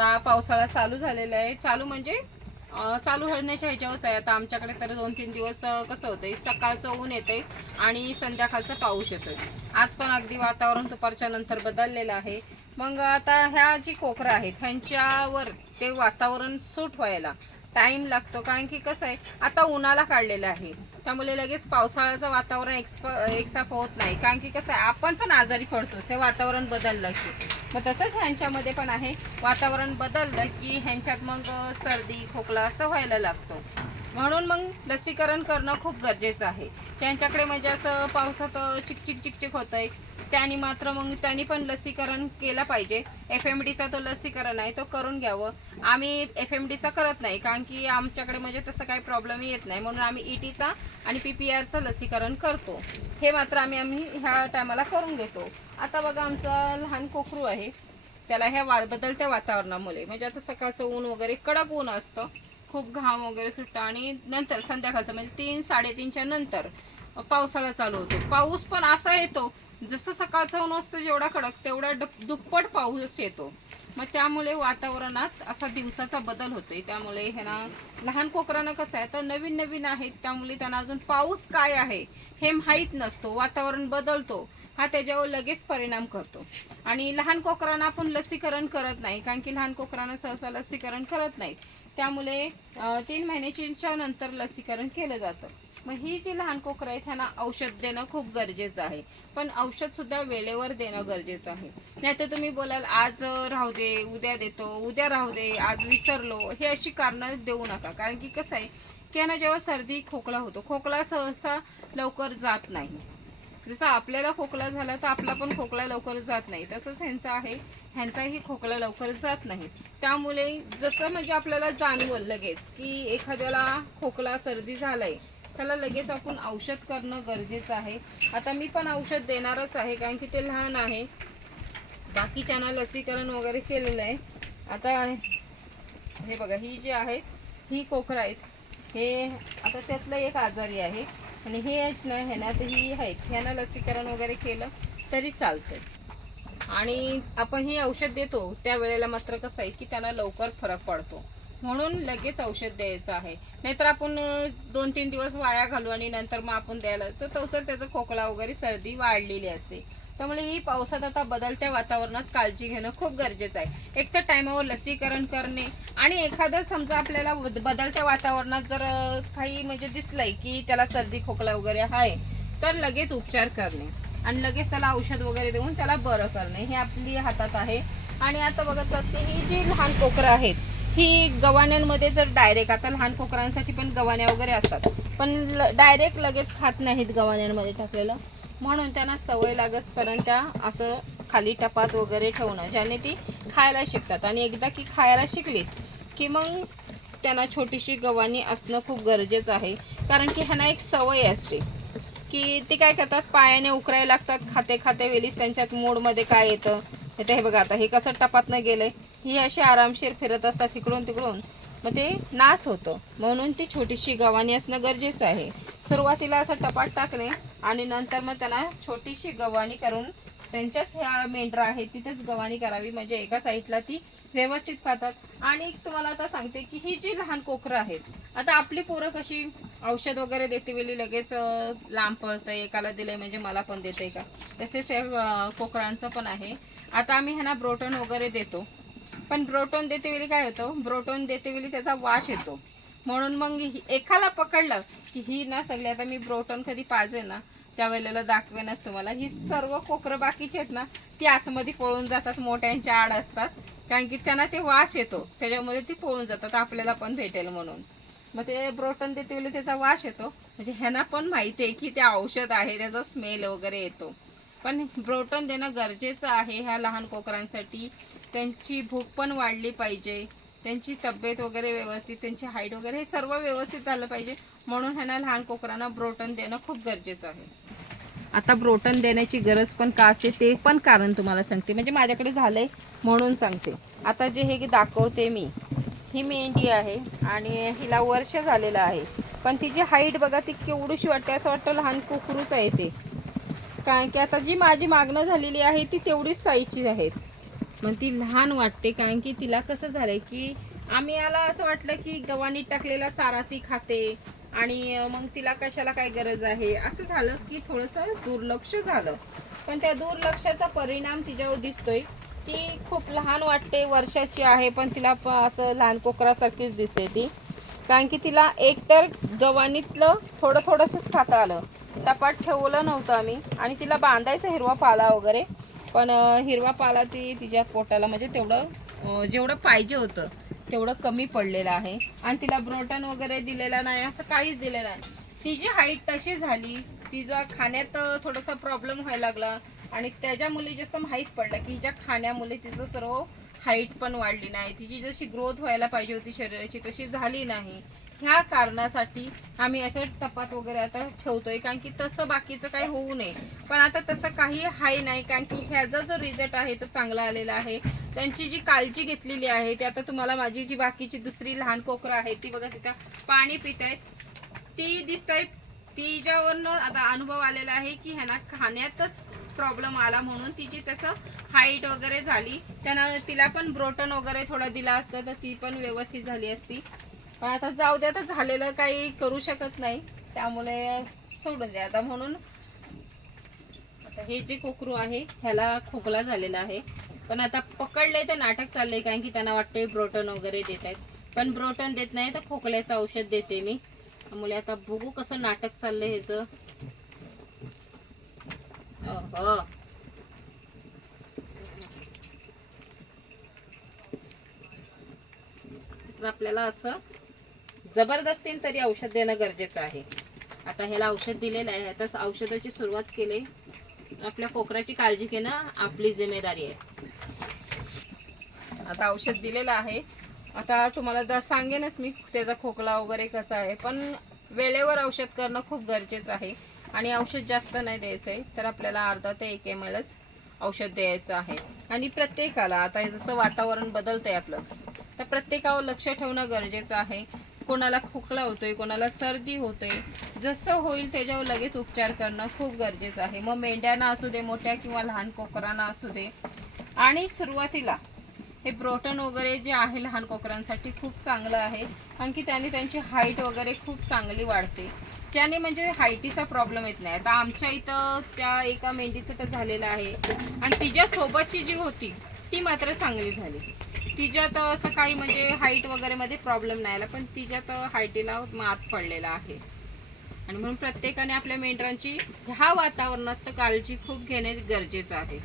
आता पावसाळा चालू झालेला आहे. चालू म्हणजे चालू हळण्याच्या ह्याच्यावरच आहे. आता आमच्याकडे तर दोन तीन दिवस कसं होतंय सकाळचं ऊन येते आणि संध्याकाळचा पाऊस येतोय. आज पण अगदी वातावरण दुपारच्या नंतर बदललेलं आहे. मग आता ह्या जी कोकरं आहेत ह्यांच्यावर ते वातावरण सूट व्हायला टाइम लागतो. कारण की कसं आहे आता उन्हाला काढलेलं आहे. त्यामुळे लगेच पावसाळ्याचं वातावरण एक्सप एकसाप होत नाही. कारण की कसं आहे आपण पण आजारी पडतो ते वातावरण बदललं की. मग तसंच ह्यांच्यामध्ये पण आहे वातावरण बदललं की ह्यांच्यात मग सर्दी खोकला असं व्हायला लागतो. म्हणून मग लसीकरण करणं खूप गरजेचं आहे. त्यांच्याकडे म्हणजे असं पावसात चिकचिक चिकचिक होत आहे त्याने मात्र मग त्यांनी पण लसीकरण केलं पाहिजे. एफ एम डीचा तो लसीकरण आहे तो करून घ्यावं. आम्ही एफ एम डीचा करत नाही कारण की आमच्याकडे म्हणजे तसं काही प्रॉब्लेम येत नाही. म्हणून आम्ही ई टीचा आणि पी पी आरचं लसीकरण करतो. हे मात्र आम्ही आम्ही ह्या टायमाला करून घेतो. आता बघा आमचं लहान कोकरू आहे. त्याला ह्या वा बदलत्या वातावरणामुळे. म्हणजे आता सकाळचं ऊन वगैरे कडक ऊन असतं. खूप घाम वगैरे सुटतं आणि नंतर संध्याकाळचं म्हणजे तीन साडेतीनच्या नंतर पावसाळा चालू होतो. पाऊस पण असा येतो जसं सकाळचं ऊन असतं जेवढा कडक तेवढा डप- दुप्पट पाऊस येतो. मग त्यामुळे वातावरणात असा दिवसाचा बदल होतोय. त्यामुळे ह्यांना लहान कोकरानं कसं आहे तर नवीन नवीन आहेत. त्यामुळे त्यांना अजून पाऊस काय आहे हे माहीत नसतो. वातावरण बदलतो. हा त्याच्यावर लगेच परिणाम करतो. आणि लहान कोकरांना आपण लसीकरण करत नाही कारण की लहान कोकरांना सहसा लसीकरण करत नाहीत त्यामुळे तीन महिन्याच्या नंतर लसीकरण केलं जातं. मग ही जी लहान कोकरं आहेत त्यांना औषध देणं खूप गरजेचं आहे. पण औषध सुद्धा वेळेवर देणं गरजेचं आहे. नाही तर तुम्ही बोलाल आज राहू दे उद्या देतो उद्या राहू दे आज विसरलो हे अशी कारणं देऊ नका. कारण की कसं आहे की ना जेव्हा सर्दी खोकला होतो खोकला सहसा लवकर जात नाही. जसं आपल्याला खोकला झाला तर आपला पण खोकला लवकर जात नाही. तसंच ह्यांचा आहे ह्यांचाही खोकला लवकर जात नाही. त्यामुळे जसं म्हणजे आपल्याला जाणवल लगेच की एखाद्याला खोकला सर्दी झालाय त्याला लगेच आपण औषध करणं गरजेचं आहे. आता मी पण औषध देणारच आहे कारण की ते लहान आहे. बाकीच्यांना लसीकरण वगैरे केलेलं आहे. आता हे बघा ही जी आहेत ही कोकरा आहेत. हे आता त्यातलं एक आजारी आहे. आणि हे आहेत ना ह्याच्यात ही आहेत. ह्यांना लसीकरण वगैरे केलं तरी चालतंय. आणि आपण हे औषध देतो त्यावेळेला मात्र कसं आहे की त्यांना लवकर फरक पडतो. म्हणून लगेच औषध द्यायचं आहे. नाहीतर आपण दोन तीन दिवस वाया घालू आणि नंतर मग आपण द्यायला. तर तसं त्याचा खोकला वगैरे सर्दी वाढलेली असते. त्यामुळे ही पावसात आता बदलत्या वातावरणात काळजी घेणं खूप गरजेचं आहे. एक तर टायमावर लसीकरण करणे आणि एखादं समजा आपल्याला बदलत्या वातावरणात जर काही म्हणजे दिसलंय की त्याला सर्दी खोकला वगैरे आहे तर लगेच उपचार करणे आणि लगेच त्याला औषध वगैरे देऊन त्याला बरं करणे. हे आपली हातात आहे. आणि आता बघत असते ही जी लहान कोकरं आहेत ही गव्हाण्यांमध्ये जर डायरेक्ट आता लहान कोकरांसाठी पण गवाण्या वगैरे असतात. पण डायरेक्ट लगेच खात नाहीत गव्हाण्यांमध्ये टाकलेलं. म्हणून त्यांना सवय लागसपर्यंत त्या असं खाली टपात वगैरे ठेवणं ज्याने ती खायला शिकतात. आणि एकदा की खायला शिकली की मग त्यांना छोटीशी गव्हाणी असणं खूप गरजेचं आहे. कारण की ह्यांना एक सवय असते की ते काय करतात पायाने उकरायला लागतात खाते खाते वेळीच त्यांच्यात मूडमध्ये काय येतं. ते हे बघा आता हे कसं टपातनं आहे ही अशी आरामशीर फिरत असतात इकडून तिकडून. मग ते नाश होतं. म्हणून ती छोटीशी गवाणी असणं गरजेचं आहे. सुरुवातीला असं टपाट टाकणे आणि नंतर मग त्यांना छोटीशी गवाणी करून त्यांच्याच ह्या मेंढरा आहे तिथेच गवाणी करावी. म्हणजे एका साईडला ती व्यवस्थित खातात. आणि एक तुम्हाला आता सांगते की ही जी लहान कोकरं आहेत आता आपली पोरं कशी औषध वगैरे देते वेळी लगेच लांब पळतं एकाला दिलंय म्हणजे मला पण देते का? तसेच हे कोकरांचं पण आहे. आता आम्ही ह्यांना ब्रोटन वगैरे देतो. पण ब्रोटोन देते वेळी काय होतं? ब्रोटोन देते वेळी त्याचा वास येतो. म्हणून मग एकाला पकडलं की ही ना सगळी आता मी ब्रोटोन कधी पाजे ना त्यावेळेला दाखवेनच तुम्हाला. ही सर्व कोकरं बाकीची आहेत ना ती आतमध्ये पळून जातात मोठ्यांच्या आड असतात. कारण की त्यांना ते वास येतो. त्याच्यामध्ये ती पळून जातात आपल्याला पण भेटेल म्हणून. मग ते ब्रोटन देते वेळी त्याचा वास येतो. म्हणजे ह्यांना पण माहिती आहे की ते औषध आहे त्याचा स्मेल वगैरे येतो. पण ब्रोटन देणं गरजेचं आहे ह्या लहान कोकरांसाठी. त्यांची भूक पण वाढली पाहिजे. त्यांची तब्येत वगैरे व्यवस्थित त्यांची हाईट वगैरे हे सर्व व्यवस्थित झालं पाहिजे. म्हणून ह्यांना लहान कोकरांना ब्रोटन देणं खूप गरजेचं आहे. आता ब्रोटन देण्याची गरज पण का असते ते पण कारण तुम्हाला सांगते. म्हणजे माझ्याकडे झालंय म्हणून सांगते. आता जे हे दाखवते मी ही मेंढी आहे आणि हिला वर्ष झालेलं आहे. पण तिची हाईट बघा ती केवढीशी वाटते असं वाटतं लहान कुकरूच आहे ते. कारण की आता जी माझी मागणं झालेली आहे ती तेवढीच साईजची आहेत. मग ती लहान वाटते कारण की तिला कसं झालंय की आम्ही याला असं वाटलं की गव्हाणी टाकलेला चारा ती खाते आणि मग तिला कशाला काय गरज आहे? असं झालं की थोडंसं दुर्लक्ष झालं. पण त्या दुर्लक्षाचा परिणाम तिच्यावर दिसतोय. ती खूप लहान वाटते वर्षाची आहे पण तिला प असं लहान कोकरासारखीच दिसते ती. कारण की तिला एकतर गव्हाणीतलं थोडं थोडंसंच खाता आलं. टपाट ठेवलं नव्हतं आम्ही. आणि तिला बांधायचं हिरवा पाला वगैरे. पण हिरवा पाला ती तिच्या पोटाला म्हणजे तेवढं जेवढं पाहिजे होतं तेवढं कमी पडलेलं आहे. आणि तिला ब्रोटन वगैरे दिलेला नाही असं काहीच दिलेलं नाही. तिची हाईट तशी झाली तिचा खाण्यात थोडासा प्रॉब्लेम व्हायला लागला आणि त्याच्यामुळे जास्त माहीत पडलं की हिच्या खाण्यामुळे तिचं सर्व हाईट पण वाढली नाही. तिची जशी ग्रोथ व्हायला पाहिजे होती शरीराची तशी झाली नाही. ह्या कारणासाठी आम्ही अशा टपात वगैरे आता ठेवतोय कारण की तसं बाकीचं काही होऊ नये. पण आता तसं काही आहे नाही कारण की ह्याचा जो रिझल्ट आहे तो चांगला आलेला आहे. त्यांची जी काळजी घेतलेली आहे ती आता तुम्हाला माझी जी बाकीची दुसरी लहान कोकरं आहे ती बघा तिथं पाणी पित आहेत. ती दिसत आहेत तिच्यावरनं आता अनुभव आलेला आहे की ह्यांना खाण्यातच प्रॉब्लेम आला म्हणून तिची तसं हाईट वगैरे झाली. त्यानं तिला पण ब्रोटन वगैरे थोडं दिला असतं तर ती पण व्यवस्थित झाली असती. पण आता जाऊ दे आता झालेलं काही करू शकत नाही. त्यामुळे सोडून द्या आता म्हणून. आता हे जे कोकरू आहे ह्याला खोकला झालेला आहे. पण आता पकडले तर नाटक चाललंय कारण की त्यांना वाटतंय ब्रोटन वगैरे देत आहेत. पण ब्रोटन देत नाही तर खोकल्याचं औषध देते मी. त्यामुळे आता बघू कसं नाटक चाललंय ह्याचं. अह. तर आपल्याला असं जबरदस्तीने तरी औषध देणं गरजेचं आहे. आता ह्याला औषध दिलेलं आहे. आता औषधाची सुरुवात केली. आपल्या कोकराची काळजी घेणं आपली जिम्मेदारी आहे. आता औषध दिलेलं आहे. आता तुम्हाला जर सांगेनच मी त्याचा खोकला वगैरे कसा आहे पण वेळेवर औषध करणं खूप गरजेचं आहे. आणि औषध जास्त नाही द्यायचं आहे तर आपल्याला अर्धा ते एक एम एलच औषध द्यायचं आहे. आणि प्रत्येकाला आता हे जसं वातावरण बदलतंय आपलं तर प्रत्येकावर लक्ष ठेवणं गरजेचं आहे. कोणाला खोकला होतोय कोणाला सर्दी होतोय जसं होईल त्याच्यावर लगेच उपचार करणं खूप गरजेचं आहे. मग मेंढ्यांना असू दे मोठ्या किंवा लहान कोकरांना असू दे. आणि सुरुवातीला हे प्रोटन वगैरे जे आहे लहान कोकरांसाठी खूप चांगलं आहे. कारण की त्याने त्यांची हाईट वगैरे खूप चांगली वाढते. ज्याने म्हणजे हाईटीचा प्रॉब्लेम येत नाही. आता आमच्या इथं त्या एका मेंढीचं तर झालेलं आहे. आणि तिच्या सोबतची जी होती ती मात्र चांगली झाली. तिच्यात असं काही म्हणजे हाईट वगैरे मध्ये प्रॉब्लेम नाही आला पण तिच्यात हाईटीला मात पडलेला आहे. आणि म्हणून प्रत्येकाने आपल्या मेंढरांची ह्या वातावरणात तर काळजी खूप घेणे गरजेचं आहे.